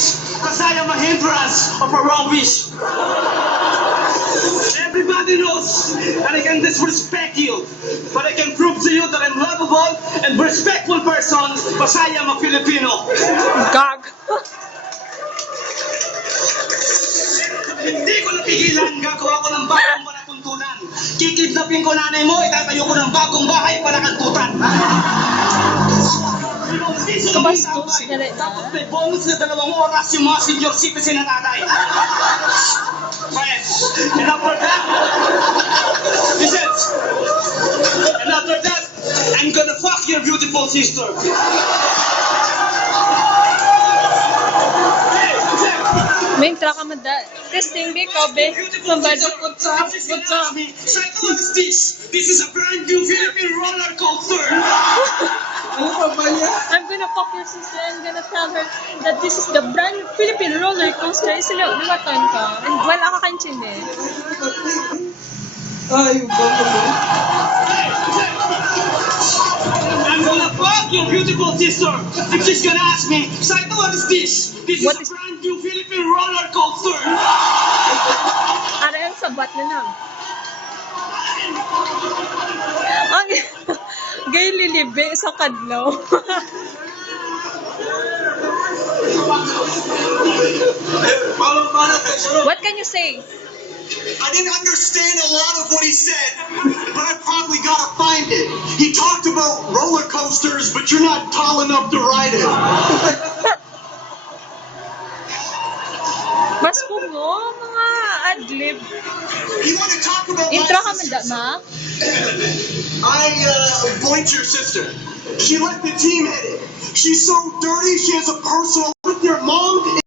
wish, cause I am a hindrance of a wrong wish. Everybody knows that I can disrespect you, but I can prove to you that I'm lovable and respectful person because I am a Filipino. Gag. Hindi ko napigilan, gagawa ko ng bagong palatuntunan. Kikidnapin ko nanay mo, itatayo ko ng bagong bahay para kantutan. Kabastos ka rin, Tapos may bonus na 2 oras yung mga senior citizen na tatay. Friends, and after that, listen, and after that, I'm gonna fuck your beautiful sister. May tra ka mada. Testing di ko, be. Pambado. What's up? Saito, what is this? This is a brand new Philippine roller coaster. I'm gonna fuck your sister and gonna tell her that this is the brand new Philippine roller coaster. Isila, lumaton ka. And wala ka kanchin eh. I'm gonna fuck your beautiful sister. If she's gonna ask me, Saito, what is this? This What is is- a brand new Philippine roller coaster. Ara yan sa bat na lang. Ang gay lilibe sa kadlaw. What can you say? I didn't understand a lot of what he said, but I probably gotta find it. He talked about roller coasters, but you're not tall enough to ride it. Mas mo, mga adlib. You want to talk about Intro ka my man da, sister? ma? Point your sister. She let the team hit it. She's so dirty, she has a personal